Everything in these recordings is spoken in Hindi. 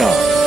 दिशा।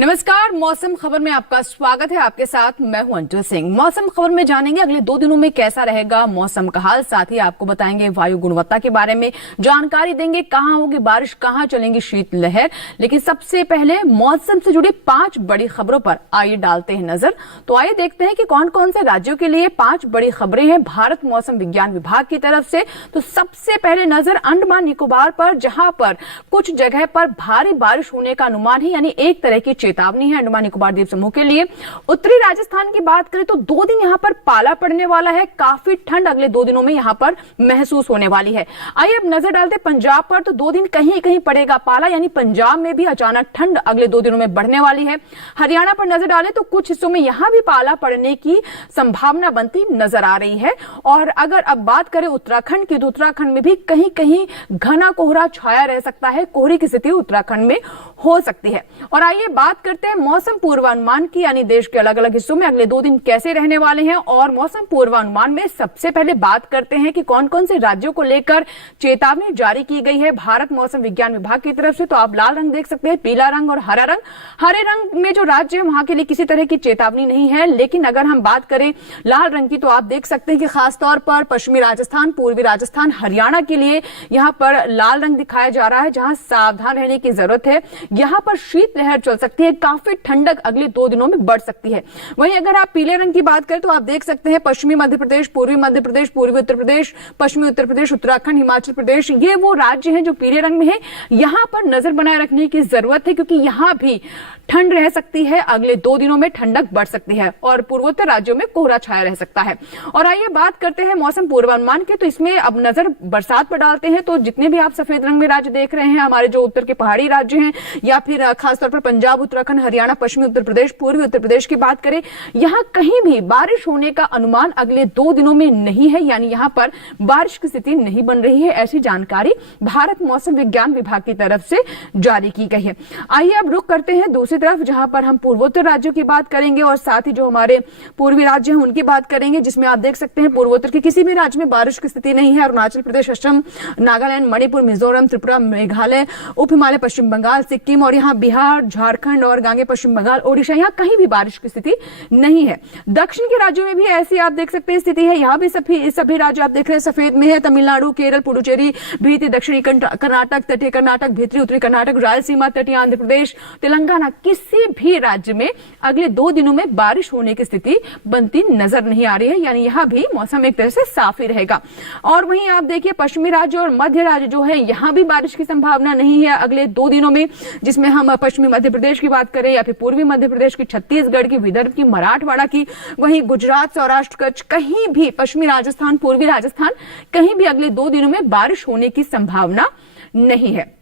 नमस्कार, मौसम खबर में आपका स्वागत है। आपके साथ मैं हूं अंजू सिंह। मौसम खबर में जानेंगे अगले 2 दिनों में कैसा रहेगा मौसम का हाल। साथ ही आपको बताएंगे वायु गुणवत्ता के बारे में, जानकारी देंगे कहां होगी बारिश, कहां चलेंगी शीतलहर। लेकिन सबसे पहले मौसम से जुड़ी 5 बड़ी खबरों पर आइए डालते हैं नजर। तो आइए देखते हैं कि कौन कौन से राज्यों के लिए 5 बड़ी खबरें हैं भारत मौसम विज्ञान विभाग की तरफ से। तो सबसे पहले नजर अंडमान निकोबार पर, जहां पर कुछ जगह पर भारी बारिश होने का अनुमान है, यानी एक तरह की चेतावनी है अंडमान निकोबार द्वीप समूह के लिए। उत्तरी राजस्थान की बात करें तो 2 दिन यहां पर पाला पड़ने वाला है। काफी ठंड अगले 2 दिनों में यहां पर महसूस होने वाली है। आइए अब नजर डालते हैं पंजाब पर। तो 2 दिन कहीं कहीं पड़ेगा पाला, यानी पंजाब में भी अचानक ठंड अगले 2 दिनों में बढ़ने वाली है। हरियाणा पर नजर डालें तो कुछ हिस्सों में यहां भी पाला पड़ने की संभावना बनती नजर आ रही है। और अगर अब बात करें उत्तराखंड की, तो उत्तराखंड में भी कहीं कहीं घना कोहरा छाया रह सकता है। कोहरे की स्थिति उत्तराखंड में हो सकती है। और आइए बात करते हैं मौसम पूर्वानुमान की, यानी देश के अलग अलग हिस्सों में अगले 2 दिन कैसे रहने वाले हैं। और मौसम पूर्वानुमान में सबसे पहले बात करते हैं कि कौन कौन से राज्यों को लेकर चेतावनी जारी की गई है भारत मौसम विज्ञान विभाग की तरफ से। तो आप लाल रंग देख सकते हैं, पीला रंग और हरा रंग। हरे रंग में जो राज्य है वहां के लिए किसी तरह की चेतावनी नहीं है। लेकिन अगर हम बात करें लाल रंग की, तो आप देख सकते हैं कि खासतौर पर पश्चिमी राजस्थान, पूर्वी राजस्थान, हरियाणा के लिए यहां पर लाल रंग दिखाया जा रहा है, जहां सावधान रहने की जरूरत है। यहां पर शीतलहर चल सकती है, काफी ठंडक अगले 2 दिनों में बढ़ सकती है। वहीं अगर आप पीले रंग की बात करें तो आप देख सकते हैं पश्चिमी मध्य प्रदेश, पूर्वी मध्य प्रदेश, पूर्वी उत्तर प्रदेश, पश्चिमी उत्तर प्रदेश, उत्तराखंड, हिमाचल प्रदेश, ये वो राज्य हैं जो पीले रंग में है। यहां पर नजर बनाए रखने की जरूरत है, क्योंकि यहां भी ठंड रह सकती है। अगले 2 दिनों में ठंडक बढ़ सकती है और पूर्वोत्तर राज्यों में कोहरा छाया रह सकता है। और आइए बात करते हैं मौसम पूर्वानुमान की। तो इसमें अब नजर बरसात पर डालते हैं। तो जितने भी आप सफेद रंग में राज्य देख रहे हैं, हमारे जो उत्तर के पहाड़ी राज्य हैं, या फिर खासतौर पर पंजाब, उत्तराखंड, हरियाणा, पश्चिमी उत्तर प्रदेश, पूर्वी उत्तर प्रदेश की बात करें, यहां कहीं भी बारिश होने का अनुमान अगले 2 दिनों में नहीं है, यानी यहां पर बारिश की स्थिति नहीं बन रही है। ऐसी जानकारी भारत मौसम विज्ञान विभाग की तरफ से जारी की गई है। आइए अब रुख करते हैं दूसरी तरफ, जहां पर हम पूर्वोत्तर राज्यों की बात करेंगे और साथ ही जो हमारे पूर्वी राज्य हैं उनकी बात करेंगे, जिसमें आप देख सकते हैं पूर्वोत्तर के किसी भी राज्य में बारिश की स्थिति नहीं है। अरुणाचल प्रदेश, असम, नागालैंड, मणिपुर, मिजोरम, त्रिपुरा, मेघालय, उप हिमालय, पश्चिम बंगाल, सिक्किम और यहाँ बिहार, झारखंड और गांगे पश्चिम बंगाल, ओडिशा, यहाँ कहीं भी बारिश की स्थिति नहीं है। दक्षिण के राज्यों में भी ऐसी आप देख सकते हैं स्थिति है। यहाँ भी सभी राज्य आप देख रहे हैं सफेद में है। तमिलनाडु, केरल, पुडुचेरी, भीतरी दक्षिणी कर्नाटक, तटीय कर्नाटक, भीतरी उत्तरी कर्नाटक, रायलसीमा, तटीय आंध्र प्रदेश, तेलंगाना, किसी भी राज्य में अगले 2 दिनों में बारिश होने की स्थिति बनती नजर नहीं आ रही है, यानी यहां भी मौसम एक तरह से साफ ही रहेगा। और वहीं आप देखिए पश्चिमी राज्य और मध्य राज्य जो है, यहां भी बारिश की संभावना नहीं है अगले 2 दिनों में, जिसमें हम पश्चिमी मध्य प्रदेश की बात करें या फिर पूर्वी मध्य प्रदेश की, छत्तीसगढ़ की, विदर्भ की, मराठवाड़ा की, वहीं गुजरात, सौराष्ट्र, कच्छ, कहीं भी पश्चिमी राजस्थान, पूर्वी राजस्थान, कहीं भी अगले 2 दिनों में बारिश होने की संभावना नहीं है।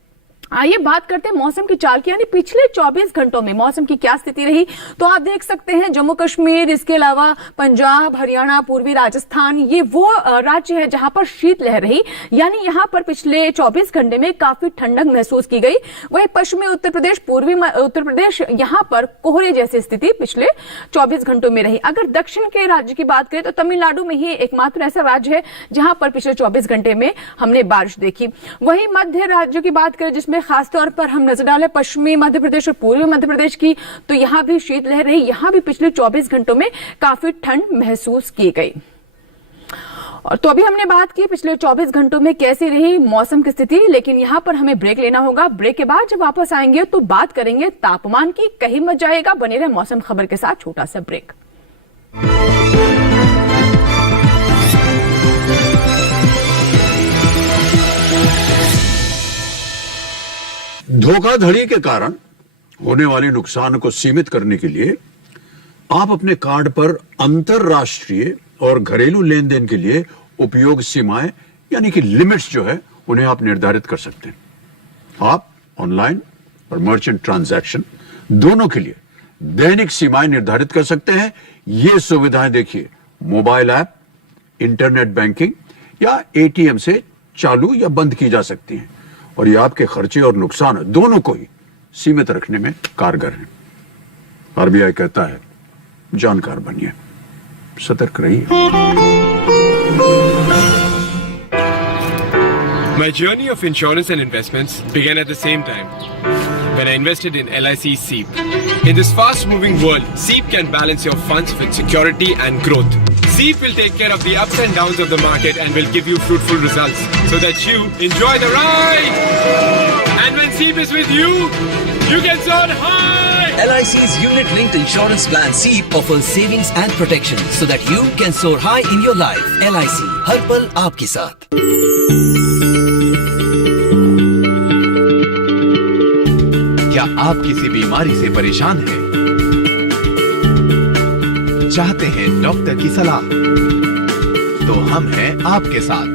आइए बात करते हैं मौसम की चाल की, यानी पिछले 24 घंटों में मौसम की क्या स्थिति रही। तो आप देख सकते हैं जम्मू कश्मीर, इसके अलावा पंजाब, हरियाणा, पूर्वी राजस्थान, ये वो राज्य है जहां पर शीतलहर रही, यानी यहां पर पिछले 24 घंटे में काफी ठंडक महसूस की गई। वहीं पश्चिमी उत्तर प्रदेश, पूर्वी उत्तर प्रदेश, यहां पर कोहरे जैसी स्थिति पिछले 24 घंटों में रही। अगर दक्षिण के राज्य की बात करें तो तमिलनाडु में ही एकमात्र ऐसा राज्य है जहां पर पिछले 24 घंटे में हमने बारिश देखी। वहीं मध्य राज्यों की बात करें, जिसमें खासतौर पर हम नजर डालें पश्चिमी मध्य प्रदेश और पूर्वी मध्य प्रदेश की, तो यहां भी शीतलहर रही। यहां भी पिछले 24 घंटों में काफी ठंड महसूस की गई। और तो अभी हमने बात की पिछले 24 घंटों में कैसी रही मौसम की स्थिति, लेकिन यहां पर हमें ब्रेक लेना होगा। ब्रेक के बाद जब वापस आएंगे तो बात करेंगे तापमान की। कहीं मत जाएगा, बने रहे मौसम खबर के साथ। छोटा सा ब्रेक। धोखाधड़ी के कारण होने वाले नुकसान को सीमित करने के लिए आप अपने कार्ड पर अंतरराष्ट्रीय और घरेलू लेन देन के लिए उपयोग सीमाएं यानी कि लिमिट्स जो है उन्हें आप निर्धारित कर सकते हैं। आप ऑनलाइन और मर्चेंट ट्रांजैक्शन दोनों के लिए दैनिक सीमाएं निर्धारित कर सकते हैं। ये सुविधाएं देखिए, मोबाइल ऐप, इंटरनेट बैंकिंग या एटीएम से चालू या बंद की जा सकती हैं और ये आपके खर्चे और नुकसान दोनों को ही सीमित रखने में कारगर है। आरबीआई कहता है, जानकार बनिए, सतर्क रहिए। My journey of insurance and investments began at the same time when I invested in LIC SEEP. In this fast-moving world, SEEP can balance your funds with security and growth. SEEP will take care of the ups and downs of the market and will give you fruitful results so that you enjoy the ride. And when SEEP is with you, you can soar high. LIC's unit-linked insurance plan SEEP offers savings and protection so that you can soar high in your life. LIC, हर पल आपके साथ। क्या आप किसी बीमारी से परेशान हैं? चाहते हैं डॉक्टर की सलाह? तो हम हैं आपके साथ,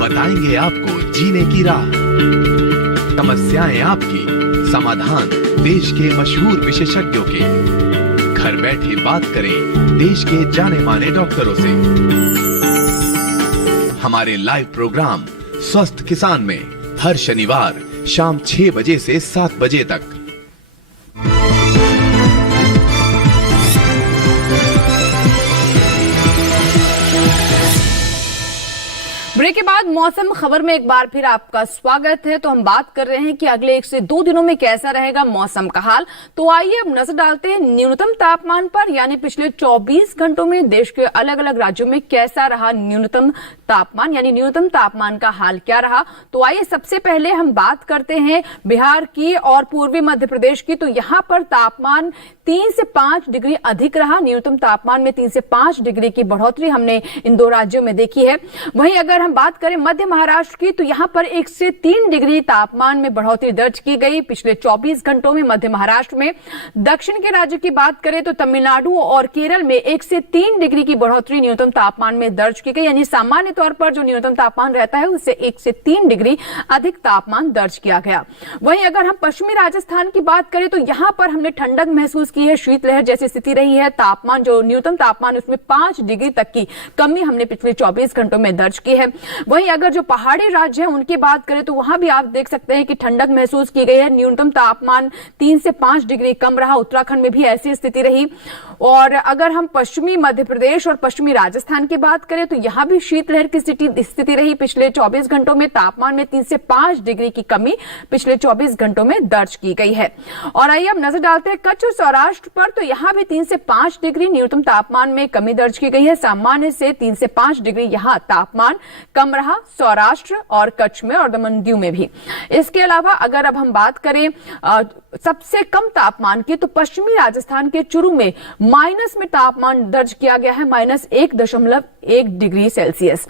बताएंगे आपको जीने की राह। समस्याएं आपकी, समाधान देश के मशहूर विशेषज्ञों के। घर बैठे बात करें देश के जाने माने डॉक्टरों से। हमारे लाइव प्रोग्राम स्वस्थ किसान में हर शनिवार शाम 6 बजे से 7 बजे तक। ब्रेक के बाद मौसम खबर में एक बार फिर आपका स्वागत है। तो हम बात कर रहे हैं कि अगले 1 से 2 दिनों में कैसा रहेगा मौसम का हाल। तो आइए अब नजर डालते हैं न्यूनतम तापमान पर, यानी पिछले 24 घंटों में देश के अलग अलग राज्यों में कैसा रहा न्यूनतम तापमान, यानी न्यूनतम तापमान का हाल क्या रहा। तो आइए सबसे पहले हम बात करते हैं बिहार की और पूर्वी मध्य प्रदेश की। तो यहां पर तापमान 3 से 5 डिग्री अधिक रहा। न्यूनतम तापमान में 3 से 5 डिग्री की बढ़ोतरी हमने इन 2 राज्यों में देखी है। वहीं अगर हम बात करें मध्य महाराष्ट्र की, तो यहां पर 1 से 3 डिग्री तापमान में बढ़ोतरी दर्ज की गई पिछले 24 घंटों में मध्य महाराष्ट्र में। दक्षिण के राज्य की बात करें तो तमिलनाडु और केरल में 1 से 3 डिग्री की बढ़ोतरी न्यूनतम तापमान में दर्ज की गई, यानी सामान्य तौर पर जो न्यूनतम तापमान रहता है उससे 1 से 3 डिग्री अधिक तापमान दर्ज किया गया। वहीं अगर हम पश्चिमी राजस्थान की बात करें तो यहां पर हमने ठंडक महसूस की है, शीतलहर जैसी स्थिति रही है। तापमान जो न्यूनतम तापमान उसमें 5 डिग्री तक की कमी हमने पिछले 24 घंटों में दर्ज की है। वहीं अगर जो पहाड़ी राज्य हैं उनकी बात करें तो वहां भी आप देख सकते हैं कि ठंडक महसूस की गई है। न्यूनतम तापमान 3 से 5 डिग्री कम रहा। उत्तराखंड में भी ऐसी स्थिति रही। और अगर हम पश्चिमी मध्य प्रदेश और पश्चिमी राजस्थान की बात करें तो यहां भी शीतलहर की स्थिति रही। पिछले 24 घंटों में तापमान में 3 से 5 डिग्री की कमी पिछले 24 घंटों में दर्ज की गई है। और आइए अब नजर डालते हैं कच्छ और सौराष्ट्र पर। तो यहां भी 3 से 5 डिग्री न्यूनतम तापमान में कमी दर्ज की गई है। सामान्य से 3 से 5 डिग्री यहां तापमान कम रहा, सौराष्ट्र और कच्छ में और दमन दीव में भी। इसके अलावा अगर अब हम बात करें सबसे कम तापमान की, तो पश्चिमी राजस्थान के चुरू में माइनस में तापमान दर्ज किया गया है, -1.1 डिग्री सेल्सियस।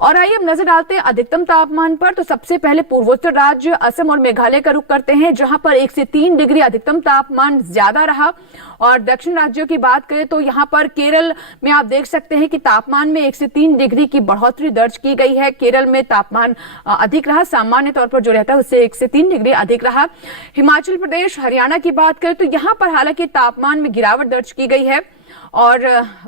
और आइए अब नजर डालते हैं अधिकतम तापमान पर। तो सबसे पहले पूर्वोत्तर राज्य असम और मेघालय का रुख करते हैं, जहां पर 1 से 3 डिग्री अधिकतम तापमान ज्यादा रहा। और दक्षिण राज्यों की बात करें तो यहां पर केरल में आप देख सकते हैं कि तापमान में 1 से 3 डिग्री की बढ़ोतरी दर्ज की गई है। केरल में तापमान अधिक रहा, सामान्य तौर पर जो रहता है उससे 1 से 3 डिग्री अधिक रहा। हिमाचल प्रदेश, हरियाणा की बात करें तो यहां पर हालांकि तापमान में गिरावट दर्ज की गई है। और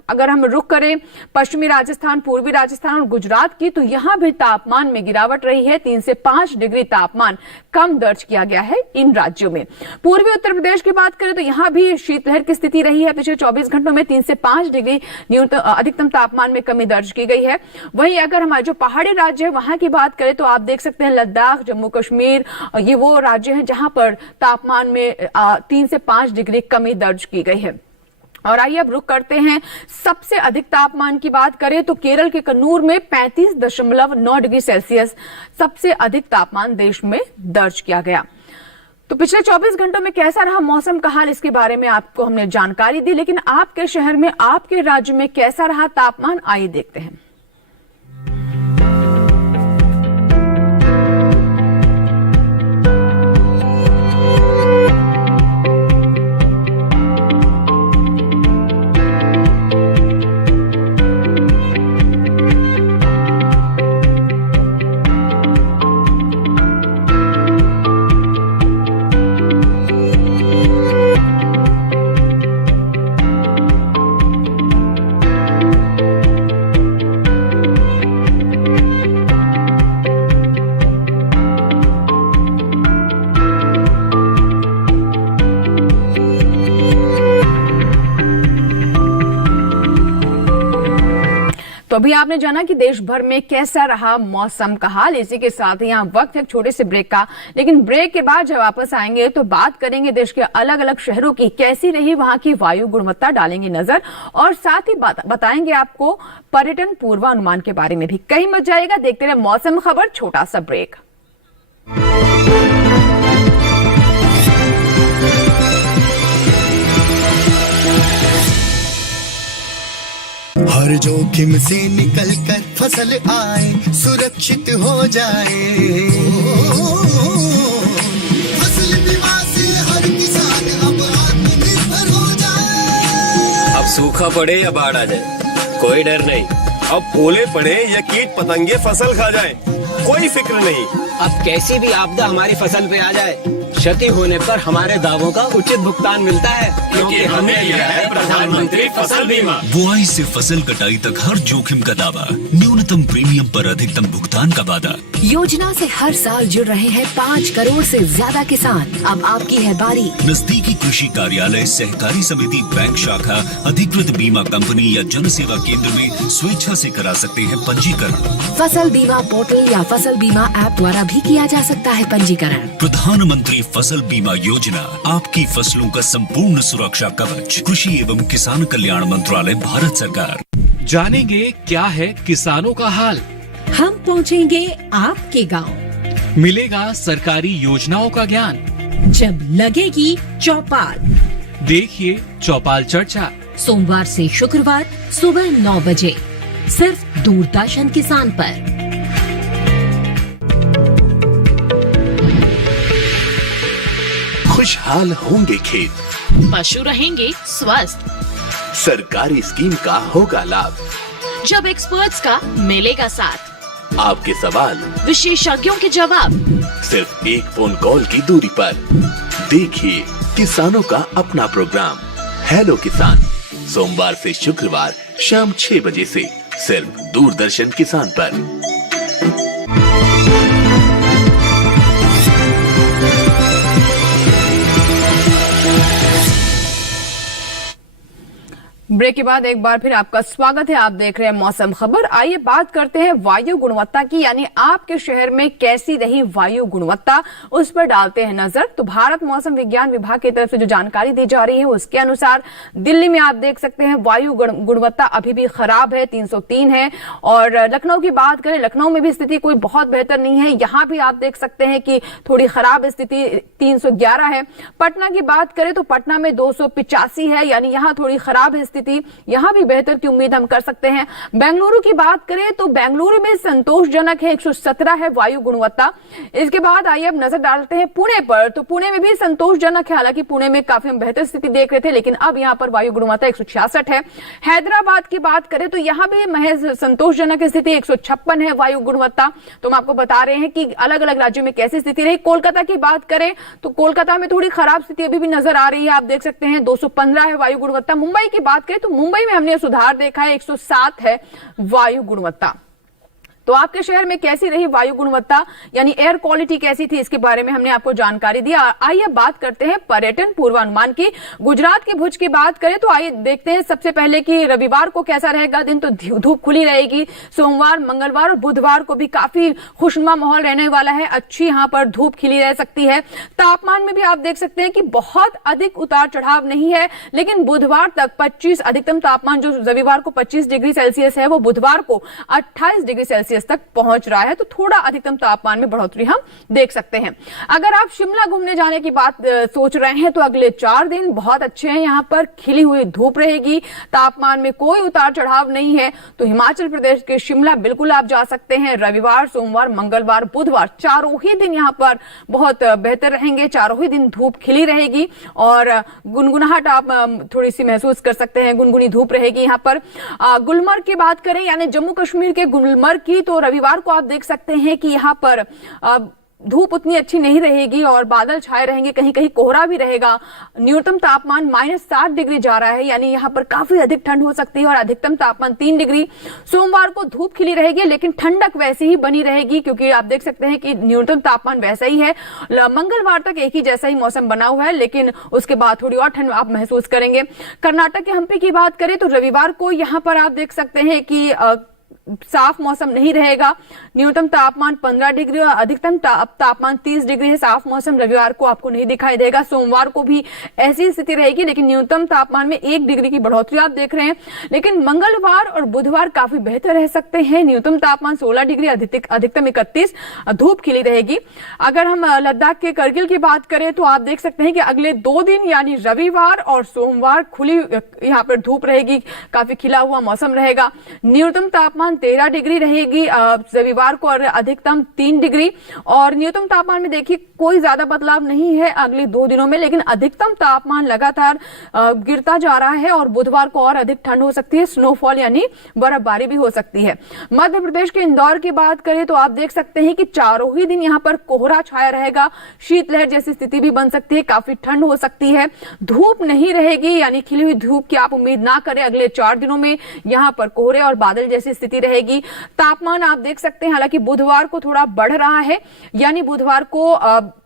अगर हम रुख करें पश्चिमी राजस्थान, पूर्वी राजस्थान और गुजरात की, तो यहां भी तापमान में गिरावट रही है। 3 से 5 डिग्री तापमान कम दर्ज किया गया है इन राज्यों में। पूर्वी उत्तर प्रदेश की बात करें तो यहां भी शीतलहर की स्थिति रही है। पिछले 24 घंटों में 3 से 5 डिग्री न्यूनतम अधिकतम तापमान में कमी दर्ज की गई है। वहीं अगर हमारे जो पहाड़ी राज्य है वहां की बात करें तो आप देख सकते हैं लद्दाख, जम्मू कश्मीर, ये वो राज्य हैं जहां पर तापमान में 3 से 5 डिग्री कमी दर्ज की गई है। और आइए अब रुक करते हैं सबसे अधिक तापमान की बात करें तो केरल के कन्नूर में 35.9 डिग्री सेल्सियस सबसे अधिक तापमान देश में दर्ज किया गया। तो पिछले 24 घंटों में कैसा रहा मौसम का हाल, इसके बारे में आपको हमने जानकारी दी। लेकिन आपके शहर में, आपके राज्य में कैसा रहा तापमान, आइए देखते हैं। तो अभी आपने जाना कि देश भर में कैसा रहा मौसम का हाल। इसी के साथ ही यहाँ वक्त है एक छोटे से ब्रेक का, लेकिन ब्रेक के बाद जब वापस आएंगे तो बात करेंगे देश के अलग अलग शहरों की, कैसी रही वहां की वायु गुणवत्ता, डालेंगे नजर और साथ ही बताएंगे आपको पर्यटन पूर्वानुमान के बारे में भी। कहीं मत जाइएगा, देखते रहे मौसम खबर। छोटा सा ब्रेक। हर जोखिम से निकल कर फसल आए, सुरक्षित हो जाए। फसल बीमा से हर किसान अब आत्मनिर्भर हो जाए। अब सूखा पड़े या बाढ़ आ जाए, कोई डर नहीं। अब ओले पड़े या कीट पतंगे फसल खा जाए, कोई फिक्र नहीं। अब कैसी भी आपदा हमारी फसल पे आ जाए, क्षति होने पर हमारे दावों का उचित भुगतान मिलता है, क्योंकि हमने लिया है प्रधानमंत्री फसल बीमा। बुआई से फसल कटाई तक हर जोखिम का दावा, न्यूनतम प्रीमियम पर अधिकतम भुगतान का वादा। योजना से हर साल जुड़ रहे हैं 5 करोड़ से ज्यादा किसान। अब आपकी है बारी। नजदीकी कृषि कार्यालय, सहकारी समिति, बैंक शाखा, अधिकृत बीमा कंपनी या जन सेवा केंद्र में स्वेच्छा से करा सकते हैं पंजीकरण। फसल बीमा पोर्टल या फसल बीमा ऐप द्वारा भी किया जा सकता है पंजीकरण। प्रधानमंत्री फसल बीमा योजना, आपकी फसलों का संपूर्ण सुरक्षा कवच। कृषि एवं किसान कल्याण मंत्रालय, भारत सरकार। जानेंगे क्या है किसानों का हाल। हम पहुंचेंगे आपके गांव। मिलेगा सरकारी योजनाओं का ज्ञान। जब लगेगी चौपाल, देखिए चौपाल चर्चा, सोमवार से शुक्रवार सुबह 9 बजे सिर्फ दूरदर्शन किसान पर। खुशहाल होंगे खेत, पशु रहेंगे स्वस्थ, सरकारी स्कीम का होगा लाभ, जब एक्सपर्ट्स का मिलेगा साथ, आपके सवाल विशेषज्ञों के जवाब, सिर्फ एक फोन कॉल की दूरी पर। देखिए किसानों का अपना प्रोग्राम हेलो किसान, सोमवार से शुक्रवार शाम 6 बजे से सिर्फ दूरदर्शन किसान पर। ब्रेक के बाद एक बार फिर आपका स्वागत है। आप देख रहे हैं मौसम खबर। आइए बात करते हैं वायु गुणवत्ता की, यानी आपके शहर में कैसी रही वायु गुणवत्ता, उस पर डालते हैं नजर। तो भारत मौसम विज्ञान विभाग की तरफ से जो जानकारी दी जा रही है उसके अनुसार दिल्ली में आप देख सकते हैं वायु गुणवत्ता अभी भी खराब है, 303 है। और लखनऊ की बात करें, लखनऊ में भी स्थिति कोई बहुत बेहतर नहीं है, यहां भी आप देख सकते हैं कि थोड़ी खराब स्थिति 311 है। पटना की बात करें तो पटना में 285 है, यानी यहां थोड़ी खराब स्थिति, यहां भी बेहतर की उम्मीद हम कर सकते हैं। बेंगलुरु की बात करें तो बेंगलुरु में संतोषजनक है, 117 है वायु गुणवत्ता। इसके बाद आइए अब नजर डालते हैं पुणे पर। तो पुणे में भी संतोषजनक है, हालांकि पुणे में काफी हम बेहतर स्थिति देख रहे थे, लेकिन अब यहां पर वायु गुणवत्ता 166 है। हैदराबाद की बात करें तो यहां भी महज संतोषजनक स्थिति 156 है वायु गुणवत्ता। तो हम आपको बता रहे हैं कि अलग अलग राज्यों में कैसी स्थिति रही। कोलकाता की बात करें तो कोलकाता में थोड़ी खराब स्थिति अभी भी नजर आ रही है, आप देख सकते हैं 215 है वायु गुणवत्ता। मुंबई की बात करें तो मुंबई में हमने सुधार देखा है, 107 है वायु गुणवत्ता। तो आपके शहर में कैसी रही वायु गुणवत्ता, यानी एयर क्वालिटी कैसी थी, इसके बारे में हमने आपको जानकारी दी। आइए बात करते हैं पर्यटन पूर्वानुमान की। गुजरात के भुज की बात करें तो आइए देखते हैं सबसे पहले कि रविवार को कैसा रहेगा दिन। तो धूप खुली रहेगी, सोमवार, मंगलवार और बुधवार को भी काफी खुशनुमा माहौल रहने वाला है, अच्छी यहां पर धूप खिली रह सकती है। तापमान में भी आप देख सकते हैं कि बहुत अधिक उतार चढ़ाव नहीं है, लेकिन बुधवार तक 25 अधिकतम तापमान जो रविवार को 25 डिग्री सेल्सियस है, वो बुधवार को 28 डिग्री सेल्सियस तक पहुंच रहा है। तो थोड़ा अधिकतम तापमान में बढ़ोतरी हम देख सकते हैं। अगर आप शिमला घूमने जाने की बात सोच रहे हैं तो अगले 4 दिन बहुत अच्छे हैं, यहां पर खिली हुई धूप रहेगी, तापमान में कोई उतार चढ़ाव नहीं है। तो हिमाचल प्रदेश के शिमला बिल्कुल आप जा सकते हैं। रविवार, सोमवार, मंगलवार, बुधवार, चारों ही दिन यहां पर बहुत बेहतर रहेंगे, चारों ही दिन धूप खिली रहेगी और गुनगुनाहट आप थोड़ी सी महसूस कर सकते हैं, गुनगुनी धूप रहेगी यहां पर। गुलमर्ग की बात करें, यानी जम्मू कश्मीर के गुलमर्ग की, तो रविवार को आप देख सकते हैं कि यहां पर धूप उतनी अच्छी नहीं रहेगी और बादल छाए रहेंगे, कहीं कहीं कोहरा भी रहेगा। न्यूनतम तापमान -7 डिग्री जा रहा है, यानी यहां पर काफी अधिक ठंड हो सकती है और अधिकतम तापमान 3 डिग्री। सोमवार को धूप खिली रहेगी, लेकिन ठंडक वैसी ही बनी रहेगी, क्योंकि आप देख सकते हैं कि न्यूनतम तापमान वैसा ही है। मंगलवार तक एक ही जैसा ही मौसम बना हुआ है, लेकिन उसके बाद थोड़ी और ठंड आप महसूस करेंगे। कर्नाटक के हम्पी की बात करें तो रविवार को यहां पर आप देख सकते हैं कि साफ मौसम नहीं रहेगा। न्यूनतम तापमान 15 डिग्री और अधिकतम तापमान 30 डिग्री है। साफ मौसम रविवार को आपको नहीं दिखाई देगा। सोमवार को भी ऐसी स्थिति रहेगी, लेकिन न्यूनतम तापमान में 1 डिग्री की बढ़ोतरी आप देख रहे हैं। लेकिन मंगलवार और बुधवार काफी बेहतर रह सकते हैं। न्यूनतम तापमान 16 डिग्री, अधिकतम 31, धूप खिली रहेगी। अगर हम लद्दाख के करगिल की बात करें तो आप देख सकते हैं कि अगले 2 दिन यानी रविवार और सोमवार खुली यहाँ पर धूप रहेगी, काफी खिला हुआ मौसम रहेगा। न्यूनतम तापमान 13 डिग्री रहेगी रविवार को और अधिकतम 3 डिग्री। और न्यूनतम तापमान में देखिए कोई ज्यादा बदलाव नहीं है अगले 2 दिनों में, लेकिन अधिकतम तापमान लगातार गिरता जा रहा है और बुधवार को और अधिक ठंड हो सकती है। स्नोफॉल यानी बर्फबारी भी हो सकती है। मध्य प्रदेश के इंदौर की बात करें तो आप देख सकते हैं कि चारों ही दिन यहाँ पर कोहरा छाया रहेगा। शीतलहर जैसी स्थिति भी बन सकती है, काफी ठंड हो सकती है। धूप नहीं रहेगी, यानी खिली हुई धूप की आप उम्मीद ना करें। अगले 4 दिनों में यहाँ पर कोहरे और बादल जैसी स्थिति रहेगी। तापमान आप देख सकते हैं हालांकि बुधवार को थोड़ा बढ़ रहा है, यानी बुधवार को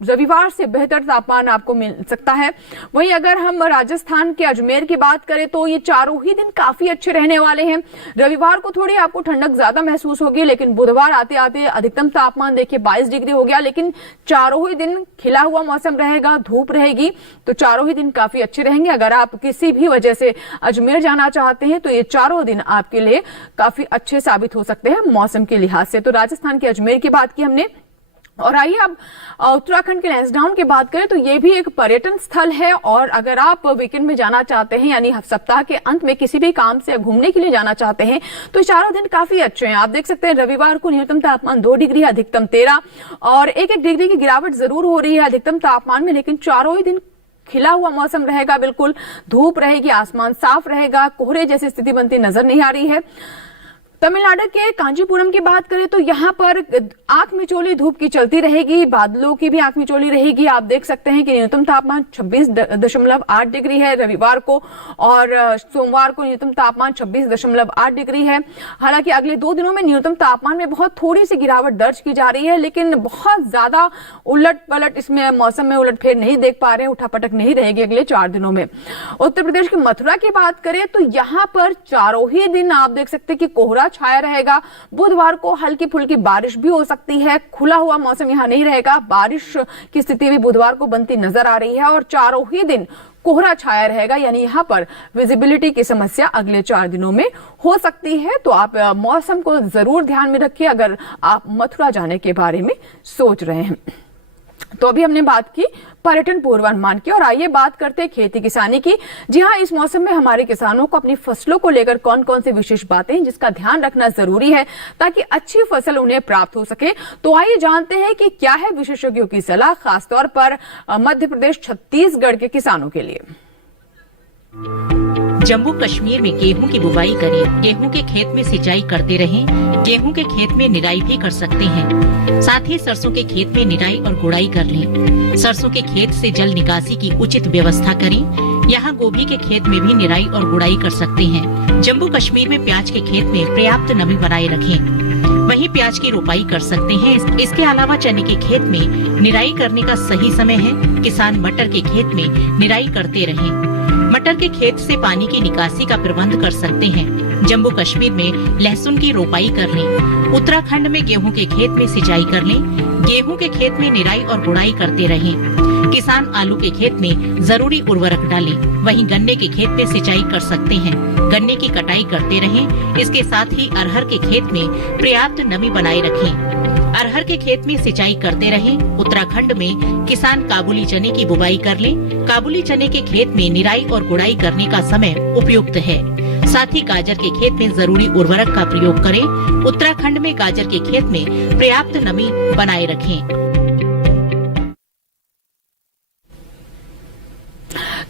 रविवार से बेहतर तापमान आपको मिल सकता है। वहीं अगर हम राजस्थान के अजमेर की बात करें तो ये चारों ही दिन काफी अच्छे रहने वाले हैं। रविवार को थोड़ी आपको ठंडक ज्यादा महसूस होगी, लेकिन बुधवार आते आते अधिकतम तापमान देखिए 22 डिग्री हो गया। लेकिन चारों ही दिन खिला हुआ मौसम रहेगा, धूप रहेगी, तो चारों ही दिन काफी अच्छे रहेंगे। अगर आप किसी भी वजह से अजमेर जाना चाहते हैं तो ये चारों दिन आपके लिए काफी अच्छे साबित हो सकते हैं मौसम के लिहाज से। तो राजस्थान के अजमेर की बात की हमने। और आइए अब उत्तराखंड के लैंसडाउन की बात करें तो ये भी एक पर्यटन स्थल है। और अगर आप वीकेंड में जाना चाहते हैं, यानी सप्ताह के अंत में किसी भी काम से घूमने के लिए जाना चाहते हैं, तो चारों दिन काफी अच्छे हैं। आप देख सकते हैं रविवार को न्यूनतम तापमान 2 डिग्री, अधिकतम 13 और 1-1 डिग्री की गिरावट जरूर हो रही है अधिकतम तापमान में, लेकिन चारों ही दिन खिला हुआ मौसम रहेगा। बिल्कुल धूप रहेगी, आसमान साफ रहेगा, कोहरे जैसी स्थिति बनती नजर नहीं आ रही है। तमिलनाडु के कांचीपुरम की बात करें तो यहाँ पर आंख मिचौली धूप की चलती रहेगी, बादलों की भी आंख मिचौली रहेगी। आप देख सकते हैं कि न्यूनतम तापमान 26.8 डिग्री है रविवार को और सोमवार को न्यूनतम तापमान 26.8 डिग्री है। हालांकि अगले 2 दिनों में न्यूनतम तापमान में बहुत थोड़ी सी गिरावट दर्ज की जा रही है, लेकिन बहुत ज्यादा उलट पलट इसमें मौसम में उलटफेर नहीं देख पा रहे हैं, उठापटक नहीं रहेगी अगले 4 दिनों में। उत्तर प्रदेश की मथुरा की बात करें तो यहाँ पर चारों ही दिन आप देख सकते हैं कि कोहरा छाया रहेगा। बुधवार को हल्की फुल्की बारिश भी हो सकती है। खुला हुआ मौसम यहां नहीं रहेगा, बारिश की स्थिति भी बुधवार को बनती नजर आ रही है और चारों ही दिन कोहरा छाया रहेगा, यानी यहां पर विजिबिलिटी की समस्या अगले 4 दिनों में हो सकती है। तो आप मौसम को जरूर ध्यान में रखिए अगर आप मथुरा जाने के बारे में सोच रहे हैं। तो अभी हमने बात की पर्यटन पूर्वानुमान की और आइए बात करते हैं खेती किसानी की। जी हाँ, इस मौसम में हमारे किसानों को अपनी फसलों को लेकर कौन कौन सी विशेष बातें हैं जिसका ध्यान रखना जरूरी है ताकि अच्छी फसल उन्हें प्राप्त हो सके। तो आइए जानते हैं कि क्या है विशेषज्ञों की सलाह, खासतौर पर मध्य प्रदेश छत्तीसगढ़ के किसानों के लिए। जम्मू कश्मीर में गेहूं की बुवाई करें, गेहूं के खेत में सिंचाई करते रहें, गेहूं के खेत में निराई भी कर सकते हैं। साथ ही सरसों के खेत में निराई और गुड़ाई कर लें। सरसों के खेत से जल निकासी की उचित व्यवस्था करें। यहाँ गोभी के खेत में भी निराई और गुड़ाई कर सकते हैं। जम्मू कश्मीर में प्याज के खेत में पर्याप्त नमी बनाए रखें, वहीं प्याज की रोपाई कर सकते हैं। इसके अलावा चने के खेत में निराई करने का सही समय है। किसान मटर के खेत में निराई करते रहें। मटर के खेत से पानी की निकासी का प्रबंध कर सकते हैं। जम्मू कश्मीर में लहसुन की रोपाई कर लें। उत्तराखंड में गेहूं के खेत में सिंचाई कर लें। गेहूं के खेत में निराई और गुड़ाई करते रहें। किसान आलू के खेत में जरूरी उर्वरक डालें। वहीं गन्ने के खेत में सिंचाई कर सकते हैं। गन्ने की कटाई करते रहें। इसके साथ ही अरहर के खेत में पर्याप्त नमी बनाए रखें। अरहर के खेत में सिंचाई करते रहें। उत्तराखंड में किसान काबुली चने की बुवाई कर लें। काबुली चने के खेत में निराई और गुड़ाई करने का समय उपयुक्त है। साथ ही गाजर के खेत में जरूरी उर्वरक का प्रयोग करें। उत्तराखंड में गाजर के खेत में पर्याप्त नमी बनाए रखें।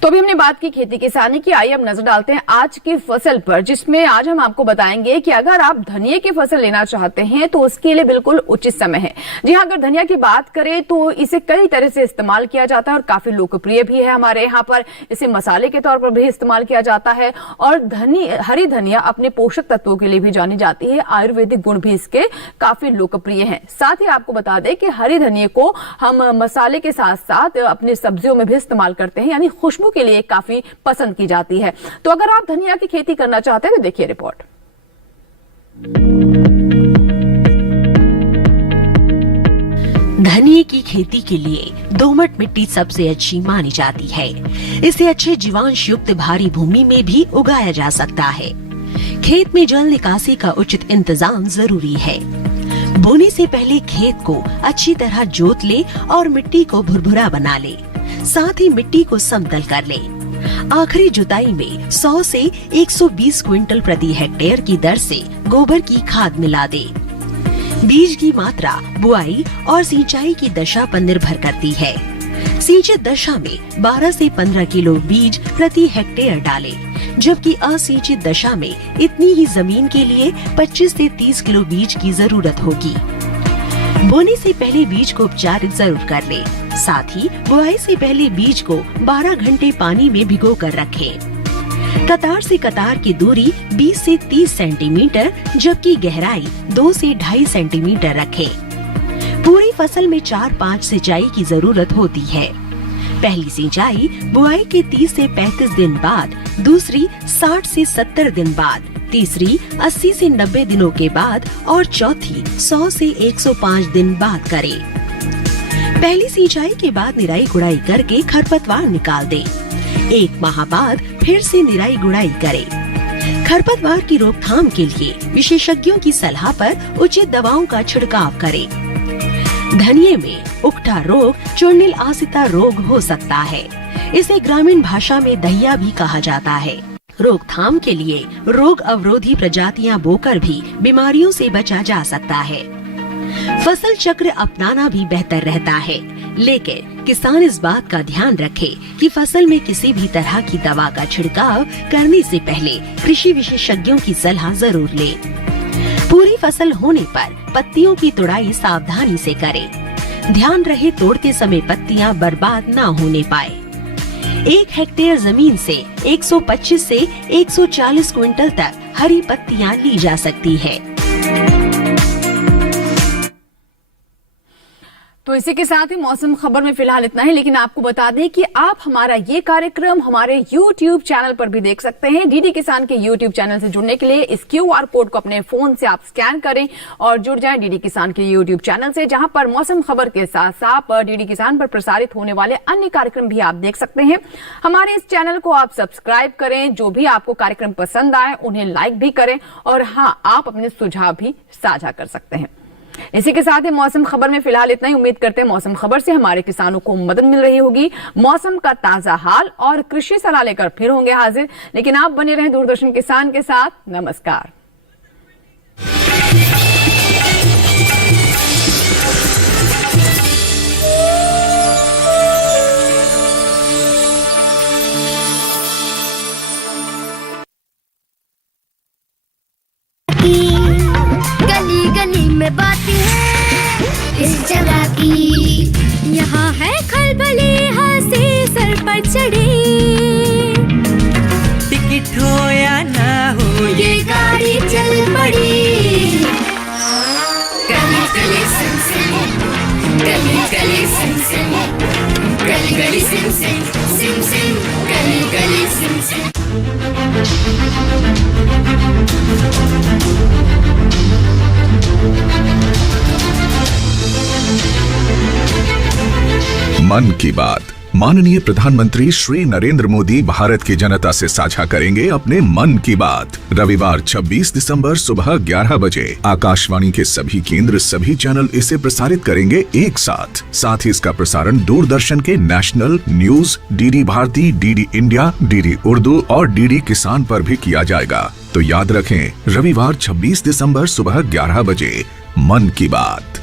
तो अभी हमने बात की खेती किसानी की, आइए अब नजर डालते हैं आज की फसल पर, जिसमें आज हम आपको बताएंगे कि अगर आप धनिया की फसल लेना चाहते हैं तो उसके लिए बिल्कुल उचित समय है। जी हाँ, अगर धनिया की बात करें तो इसे कई तरह से इस्तेमाल किया जाता है और काफी लोकप्रिय भी है हमारे यहाँ पर। इसे मसाले के तौर पर भी इस्तेमाल किया जाता है और हरी धनिया अपने पोषक तत्वों के लिए भी जानी जाती है। आयुर्वेदिक गुण भी इसके काफी लोकप्रिय हैं। साथ ही आपको बता दें कि हरी धनिया को हम मसाले के साथ साथ अपने सब्जियों में भी इस्तेमाल करते हैं, यानी खुशबू के लिए काफी पसंद की जाती है। तो अगर आप धनिया की खेती करना चाहते हैं तो देखिए रिपोर्ट। धनिये की खेती के लिए दोमट मिट्टी सबसे अच्छी मानी जाती है। इसे अच्छे जीवांश युक्त भारी भूमि में भी उगाया जा सकता है। खेत में जल निकासी का उचित इंतजाम जरूरी है। बोने से पहले खेत को अच्छी तरह जोत ले और मिट्टी को भुरभुरा बना ले। साथ ही मिट्टी को समतल कर ले। आखिरी जुताई में 100 से 120 क्विंटल प्रति हेक्टेयर की दर से गोबर की खाद मिला दे। बीज की मात्रा बुआई और सिंचाई की दशा पर निर्भर करती है। सिंचित दशा में 12 से 15 किलो बीज प्रति हेक्टेयर डालें, जबकि असिंचित दशा में इतनी ही जमीन के लिए 25 से 30 किलो बीज की जरूरत होगी। बोने से पहले बीज को उपचारित जरूर कर ले। साथ ही बुआई से पहले बीज को 12 घंटे पानी में भिगो कर रखें। कतार से कतार की दूरी 20 से 30 सेंटीमीटर जबकि गहराई 2 से 2.5 सेंटीमीटर रखें। पूरी फसल में 4-5 सिंचाई की जरूरत होती है। पहली सिंचाई बुआई के 30 से 35 दिन बाद, दूसरी 60 से 70 दिन बाद, तीसरी 80 से 90 दिनों के बाद और चौथी 100 से 105 दिन बाद करें। पहली सिंचाई के बाद निराई गुड़ाई करके खरपतवार निकाल दें। 1 माह बाद फिर से निराई गुड़ाई करें। खरपतवार की रोकथाम के लिए विशेषज्ञों की सलाह पर उचित दवाओं का छिड़काव करें। धनिये में उकठा रोग चुर्निल आसिता रोग हो सकता है। इसे ग्रामीण भाषा में दहिया भी कहा जाता है। रोकथाम के लिए रोग अवरोधी प्रजातियां बोकर भी बीमारियों से बचा जा सकता है। फसल चक्र अपनाना भी बेहतर रहता है, लेकिन किसान इस बात का ध्यान रखे कि फसल में किसी भी तरह की दवा का छिड़काव करने से पहले कृषि विशेषज्ञों की सलाह जरूर ले। पूरी फसल होने पर पत्तियों की तुड़ाई सावधानी से करें। ध्यान रहे तोड़ते समय पत्तियां बर्बाद ना होने पाए। 1 हेक्टेयर जमीन से 125 से 140 क्विंटल तक हरी पत्तियां ली जा सकती है। तो इसी के साथ ही मौसम खबर में फिलहाल इतना ही, लेकिन आपको बता दें कि आप हमारा ये कार्यक्रम हमारे YouTube चैनल पर भी देख सकते हैं। डीडी किसान के YouTube चैनल से जुड़ने के लिए इस QR कोड को अपने फोन से आप स्कैन करें और जुड़ जाएं डीडी किसान के YouTube चैनल से, जहां पर मौसम खबर के साथ साथ डीडी किसान पर प्रसारित होने वाले अन्य कार्यक्रम भी आप देख सकते हैं। हमारे इस चैनल को आप सब्सक्राइब करें। जो भी आपको कार्यक्रम पसंद आए उन्हें लाइक भी करें और हाँ, आप अपने सुझाव भी साझा कर सकते हैं। इसी के साथ ही मौसम खबर में फिलहाल इतना ही। उम्मीद करते हैं मौसम खबर से हमारे किसानों को मदद मिल रही होगी। मौसम का ताजा हाल और कृषि सलाह लेकर फिर होंगे हाजिर, लेकिन आप बने रहें दूरदर्शन किसान के साथ। नमस्कार। गली गली में बातें हैं इस जगह की, यहाँ है खलबली हंसी सर पर चढ़ी। टिकट हो या ना हो ये गाड़ी चल पड़ी। गली गली सिम सिम, गली गली सिम सिम, गली गली सिम सिम, सिम सिम, गली गली सिम सिम। मन की बात। माननीय प्रधानमंत्री श्री नरेंद्र मोदी भारत की जनता से साझा करेंगे अपने मन की बात। रविवार 26 दिसंबर सुबह 11 बजे आकाशवाणी के सभी केंद्र, सभी चैनल इसे प्रसारित करेंगे एक साथ। साथ ही इसका प्रसारण दूरदर्शन के national news, DD Bharati, DD India, DD Urdu और डीडी किसान पर भी किया जाएगा। तो याद रखें, रविवार 26 दिसंबर सुबह 11 बजे मन की बात।